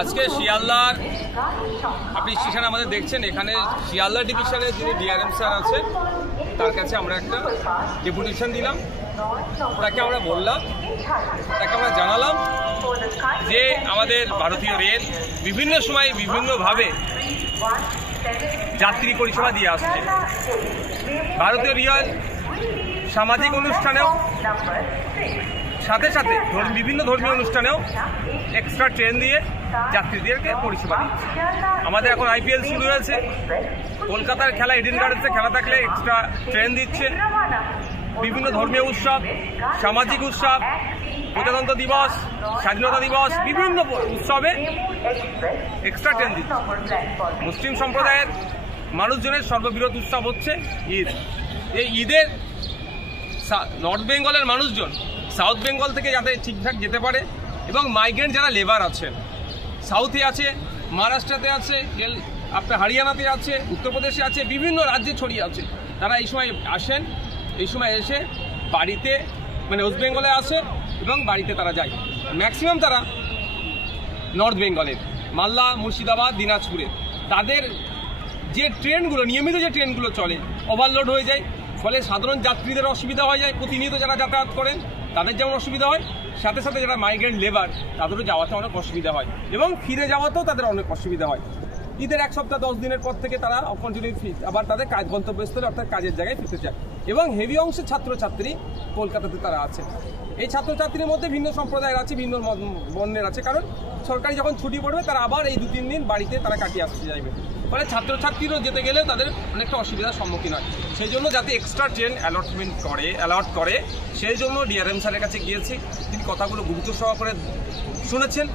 আজকে শিয়ালদার আপনি স্টেশনে আমাদের দেখছেন, এখানে শিয়ালদা ডিভিশনের যিনি ডিআরএম স্যার আছে তার কাছে আমরা একটা ডেপুটেশন দিলাম। ওনাকে আমরা বললাম, তাকে আমরা জানালাম যে আমাদের ভারতীয় রেল বিভিন্ন সময় বিভিন্নভাবে যাত্রী পরিষেবা দিয়ে আসছে। ভারতীয় রেল সামাজিক অনুষ্ঠানেও সাথে সাথে বিভিন্ন ধর্মীয় অনুষ্ঠানেও এক্সট্রা ট্রেন দিয়ে যাত্রীদেরকে পরিষেবা দিচ্ছে। আমাদের এখন আইপিএল শুরু হয়েছে, কলকাতার খেলা ইডেন গার্ডেন্সে খেলা থাকলে এক্সট্রা ট্রেন দিচ্ছে। বিভিন্ন ধর্মীয় উৎসব, সামাজিক উৎসব, প্রজাতন্ত্র দিবস, স্বাধীনতা দিবস, বিভিন্ন উৎসবে এক্সট্রা ট্রেন দিচ্ছে। মুসলিম সম্প্রদায়ের মানুষজনের সর্ববৃহৎ উৎসব হচ্ছে ঈদ। এই ঈদের নর্থ বেঙ্গলের মানুষজন সাউথ বেঙ্গল থেকে যাতে ঠিকঠাক যেতে পারে, এবং মাইগ্রেন্ট যারা লেবার আছেন, সাউথে আছে, মহারাষ্ট্রতে আছে, আপনার হরিয়ানাতে আছে, উত্তরপ্রদেশে আছে, বিভিন্ন রাজ্যে ছড়িয়ে আছে, তারা এই সময় আসেন। এই সময় এসে বাড়িতে মানে ওয়েস্ট বেঙ্গলে আসে এবং বাড়িতে তারা যায়। ম্যাক্সিমাম তারা নর্থ বেঙ্গলের মালদা, মুর্শিদাবাদ, দিনাজপুরে। তাদের যে ট্রেনগুলো নিয়মিত যে ট্রেনগুলো চলে ওভারলোড হয়ে যায়, ফলে সাধারণ যাত্রীদের অসুবিধা হয়ে যায়। প্রতিনিয়ত যারা যাতায়াত করেন তাদের যেমন অসুবিধা হয়, সাথে সাথে যারা মাইগ্রেন্ট লেবার তাদেরও যাওয়াতে অনেক অসুবিধা হয়, এবং ফিরে যাওয়াতেও তাদের অনেক অসুবিধা হয়। ঈদের 1 সপ্তাহ 10 দিনের পর থেকে তারা কন্টিনিউ আবার তাদের গন্তব্যস্থলে অর্থাৎ কাজের জায়গায় ফিরতে চায়। এবং হেভি অংশের ছাত্রছাত্রী কলকাতাতে তারা আছে। এই ছাত্রছাত্রীর মধ্যে ভিন্ন সম্প্রদায়ের আছে, ভিন্ন বর্ণের আছে, কারণ সরকারি যখন ছুটি পড়বে তারা আবার এই 2-3 দিন বাড়িতে তারা কাটিয়ে আসতে চাইবে। ফলে ছাত্রছাত্রীরও যেতে গেলেও তাদের অনেকটা অসুবিধার সম্মুখীন হয়। সেই জন্য যাতে এক্সট্রা ট্রেন অ্যালট করে সেই জন্য ডিআরএম স্যারের কাছে গিয়েছি। তিনি কথাগুলো গুরুত্ব সহকারে শুনেছেন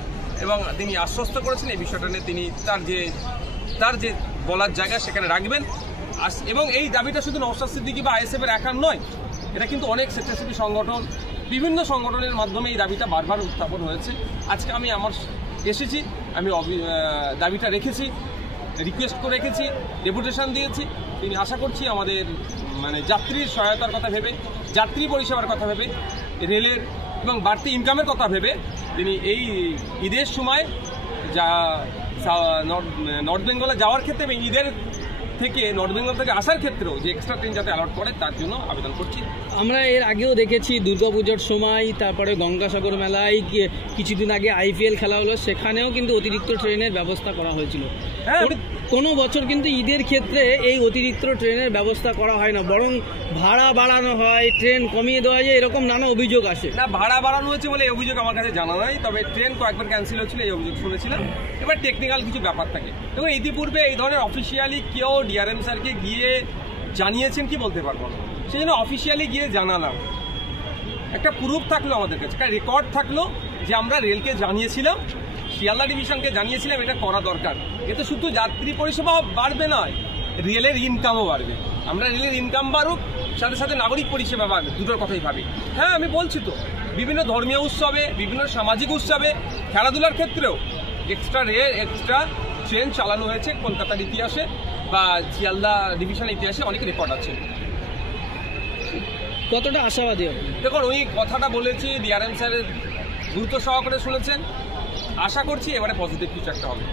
এবং তিনি আশ্বস্ত করেছেন এই বিষয়টা নিয়ে তিনি তার যে বলার জায়গা সেখানে রাখবেন। এবং এই দাবিটা শুধু নওশাদ সিদ্দিকী বা আইএসএফের একার নয়, এটা কিন্তু অনেক স্বেচ্ছাসেবী সংগঠন, বিভিন্ন সংগঠনের মাধ্যমে এই দাবিটা বারবার উত্থাপন হয়েছে। আজকে আমি এসেছি, আমি দাবিটা রেখেছি, রিকোয়েস্ট করে রেখেছি, ডেপুটেশন দিয়েছি। তিনি আশা করছি আমাদের যাত্রীর সহায়তার কথা ভেবে, যাত্রী পরিষেবার কথা ভেবে, রেলের এবং বাড়তি ইনকামের কথা ভেবে তিনি এই ঈদের সময় যা নর্থ বেঙ্গলে যাওয়ার ক্ষেত্রে এবং ঈদের থেকে নর্থ বেঙ্গল থেকে আসার ক্ষেত্রেও যে এক্সট্রা ট্রেন যাতে অ্যালট করে তার জন্য আবেদন করছি। আমরা এর আগেও দেখেছি দুর্গাপুজোর সময়, তারপরে গঙ্গাসাগর মেলায়, কিছুদিন আগে আইপিএল খেলা হলো, সেখানেও কিন্তু অতিরিক্ত ট্রেনের ব্যবস্থা করা হয়েছিল। কোনো বছর কিন্তু ঈদের ক্ষেত্রে এই অতিরিক্ত ট্রেনের ব্যবস্থা করা হয় না, বরং ভাড়া বাড়ানো হয়, ট্রেন কমিয়ে দেওয়া যায়, এরকম নানা অভিযোগ আসে। না, ভাড়া বাড়ানো হয়েছে বলে এই অভিযোগ আমার কাছে জানা নাই, তবে ট্রেন কয়েকবার ক্যান্সেল হচ্ছিল এই অভিযোগ শুনেছিলাম। এবার টেকনিক্যাল কিছু ব্যাপার থাকে। এবং ইতিপূর্বে এই ধরনের অফিসিয়ালি কেউ ডিআরএম স্যারকে গিয়ে জানিয়েছেন কি বলতে পারবো না, সেই জন্য অফিসিয়ালি গিয়ে জানালাম। একটা প্রুফ থাকলো আমাদের কাছে, একটা রেকর্ড থাকলো যে আমরা রেলকে জানিয়েছিলাম, শিয়ালদা ডিভিশনকে জানিয়েছিলাম এটা করা দরকার। এতে শুধু যাত্রী পরিষেবা বাড়বে নয়, রেলের ইনকামও বাড়বে। আমরা রেলের ইনকাম বাড়ুক, সাথে সাথে নাগরিক পরিষেবা বাড়বে, দুটোর কথাই ভাবি। হ্যাঁ, আমি বলছি তো, বিভিন্ন ধর্মীয় উৎসবে, বিভিন্ন সামাজিক উৎসবে, খেলাধুলার ক্ষেত্রেও এক্সট্রা ট্রেন চালানো হয়েছে। কলকাতার ইতিহাসে বা শিয়ালদা ডিভিশনের ইতিহাসে অনেক রেকর্ড আছে। কতটা আশাবাদী? দেখুন, ওই কথাটা বলেছি, ডিআরএম স্যারের গুরুত্ব সহকারে শুনেছেন। আশা করছি এবারে পজিটিভ কিছু একটা হবে।